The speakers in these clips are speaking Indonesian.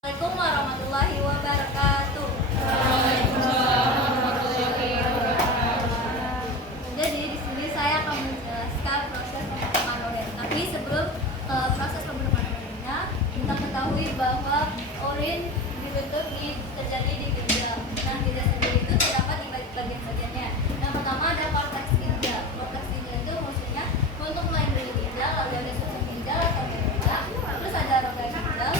Assalamualaikum warahmatullahi wabarakatuh. Jadi di sini saya akan menjelaskan proses pembentukan urin. Tapi sebelum proses pembentukan urinnya, kita ketahui bahwa urin terjadi di ginjal. Nah, ginjal sendiri itu terdapat di bagian-bagiannya. Yang pertama ada korteks ginjal. Korteks ginjal itu fungsinya untuk melindungi ginjal, lalu ada susun ginjal atau medulla. Terus ada rongga ginjal,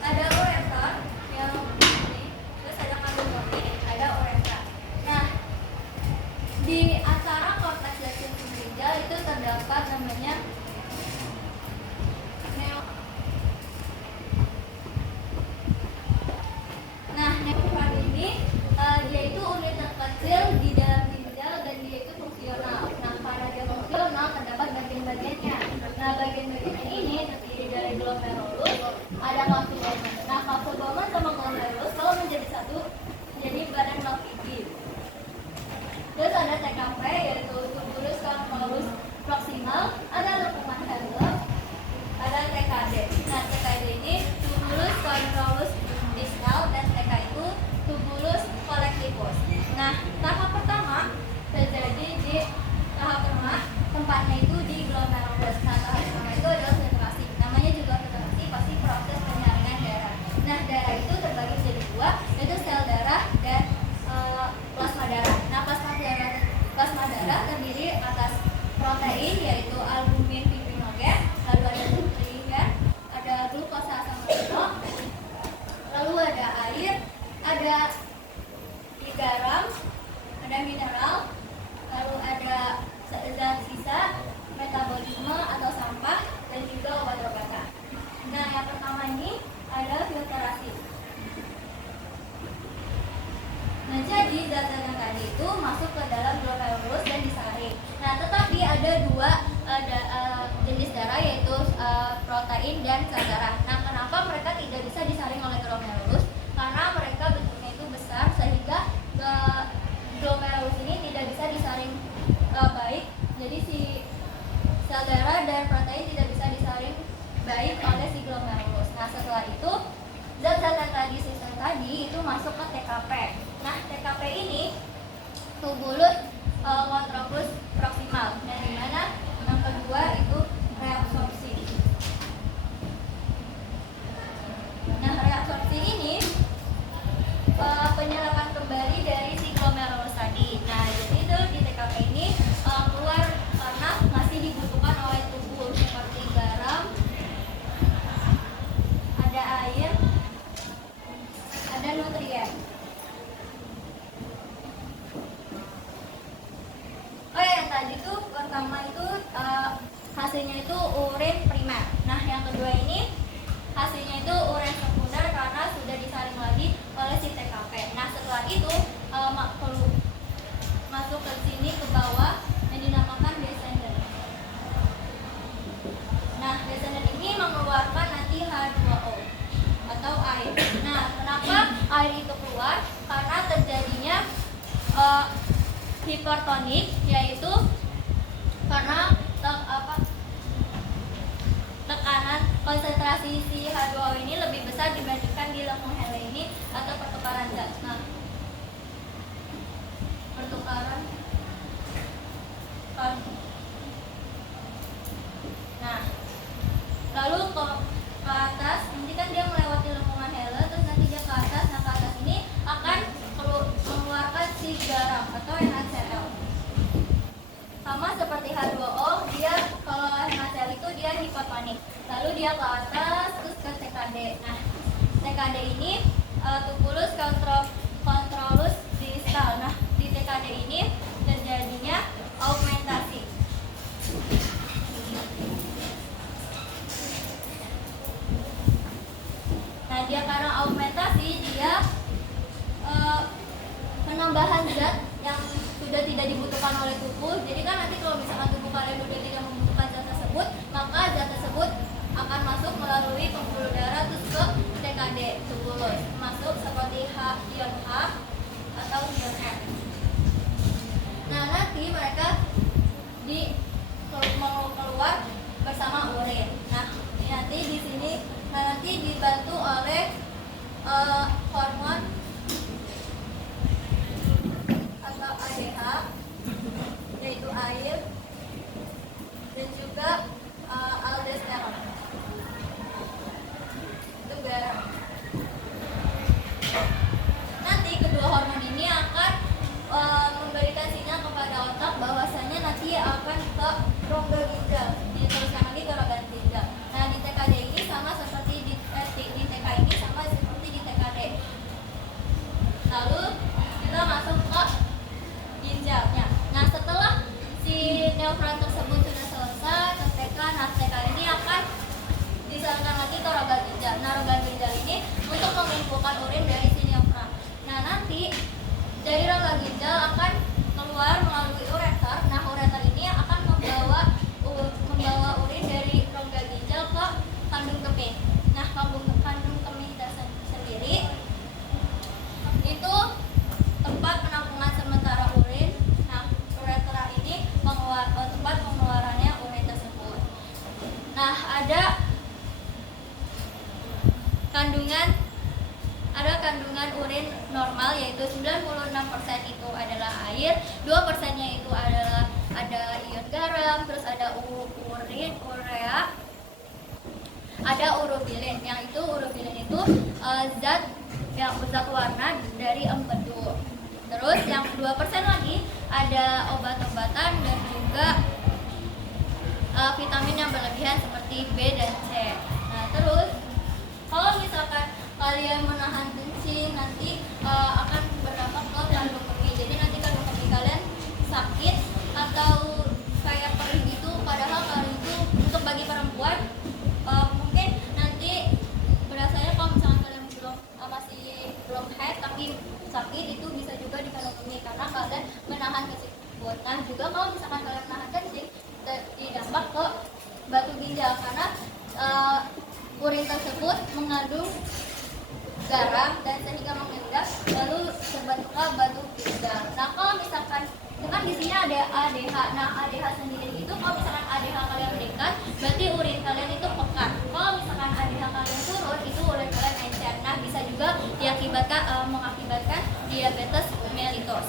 ada ureter yang ini, terus ada kandung kemih, ada ureter. Nah, di antara korteks dan susun ginjal itu terdapat namanya neofan ini dia itu unit terkecil di dalam ginjal dan dia itu fungsional. Nah, karena dia fungsional terdapat bagian-bagiannya. Nah, bagian-bagian ini terdiri dari glomerulus, ada kapsul Bowman. Nah, kapsul Bowman sama glomerulus kalau menjadi satu menjadi badan Locke. Terus ada TKP yaitu tubulus convolutus proximal, ada lengkungan Henle, ada TKD. Nah, TKD ini tubulus convolutus distal dan TK itu tubulus collectivus. Nah, tahap pertama terjadi di tahap pertama, tempatnya itu di glomerulus. Nah, tahap pertama itu adalah filtrasi. Namanya juga filtrasi, pasti proses penyaringan darah. Nah, darah itu terbagi menjadi dua, yaitu sel darah dan plasma darah. Nah, plasma darah terdiri atas protein yaitu albumin fibrinogen, lalu ada nutrien, ada glukosa asam amino, lalu ada air, ada garam, ada mineral, lalu ada zat sisa, metabolisme atau sampah, dan juga obat-obatan. Nah, yang pertama ini ada filtrasi. Nah, jadi zat-zat yang tadi itu masuk ke dalam glomerulus dan disaring. Nah, tetapi ada dua jenis darah yaitu protein dan sel darah. Nah, kenapa mereka tidak bisa disaring oleh glomerulus? Karena mereka bentuknya itu besar sehingga glomerulus ini tidak bisa disaring baik. Jadi si sel darah dan protein tidak bisa disaring baik oleh si glomerulus. Nah, setelah itu zat-zat yang tadi sisa tadi itu masuk ke TKP. Nah, TKP ini tubulus convolutus proximal, dan dimana yang kedua itu reabsorpsi. Nah, reabsorpsi ini penyerapan kembali dari si glomerulus tadi. Nah, jadi itu di TKP ini keluar karena masih dibutuhkan oleh tubuh seperti garam, ada air, ada nutrien. Oh ya, yang tadi tuh pertama itu hasilnya itu urin primer. Nah, yang kedua ini hasilnya itu urin sekunder karena sudah disaring lagi oleh si TKP. Nah, setelah itu masuk ke sini ke bawah yang dinamakan descendant. Nah, descendant ini mengeluarkan nanti H2O atau air. Nah, kenapa air itu keluar? Karena terjadinya hipertonik, yaitu karena tekanan konsentrasi si H2O ini lebih besar dibandingkan di lengkung Henle ini atau pertukaran zat. Nah, lalu ke atas, nanti kan dia melewati lengkungan Henle, terus nanti dia ke atas. Nah, ke atas ini akan mengeluarkan si garam atau NaCl. Sama seperti H2O, dia kalau NaCl itu dia hipotonik. Lalu dia ke atas terus ke TKD. Nah, TKD ini tubulus convolutus distal. Nah, di TKD ini terjadinya augmentasi. Nah, dia karena augmentasi dia penambahan zat yang sudah tidak dibutuhkan oleh tubuh. Jadi kan nanti kalau misalkan tubuh kalian sudah tidak membutuhkan zat tersebut, maka zat tersebut akan masuk melalui pembuluh darah terus ke TKD tubulus, masuk seperti ion H atau ion F. Nah, nanti mereka mau keluar bersama urin. Nah, nanti di sini nanti dibantu oleh mengumpulkan urin dari siniafram. Nah, nanti dari rongga ginjal akan keluar melalui ureter. Nah, ureter ini akan membawa urin dari rongga ginjal ke kandung kemih. Nah, kandung kemih sendiri itu tempat penampungan sementara urin. Nah, ureter ini tempat pengeluarannya urin tersebut. Nah, ada kandungan urin normal, yaitu 96% itu adalah air, 2%-nya itu adalah ada ion garam, terus ada urea, ada urobilin. Yang itu urobilin itu zat warna dari empedu. Terus yang 2% lagi ada obat-obatan dan juga vitamin yang berlebihan seperti B dan C. Nah, terus kalau misalkan kalian menahan kencing, nanti akan berdampak ke kandung kemih. Jadi nanti kandung kemih kalian sakit atau kayak perih gitu. Padahal kalau itu untuk bagi perempuan mungkin nanti berasanya kalau misalkan kalian masih belum haid tapi sakit, itu bisa juga di kandung kemih karena kalian menahan kencing. Nah, juga kalau misalkan kalian menahan kencing, didampak ke batu ginjal karena urin tersebut mengandung garam dan sehingga mengendap lalu terbentuklah batu ginjal. Nah, kalau misalkan kan di sini ada ADH. Nah, ADH sendiri itu kalau misalkan ADH kalian meningkat, berarti urin kalian itu pekat. Kalau misalkan ADH kalian turun, itu urin kalian encer. Nah, bisa juga mengakibatkan diabetes mellitus.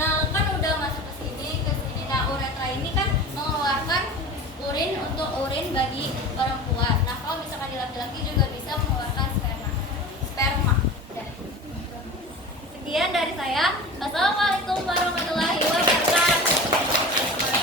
Nah, kan udah masuk ke sini. Nah, uretra ini kan mengeluarkan urin bagi perempuan. Nah, kalau misalkan di laki-laki juga bisa mengeluarkan sperma. Sekian dari saya. Wassalamualaikum.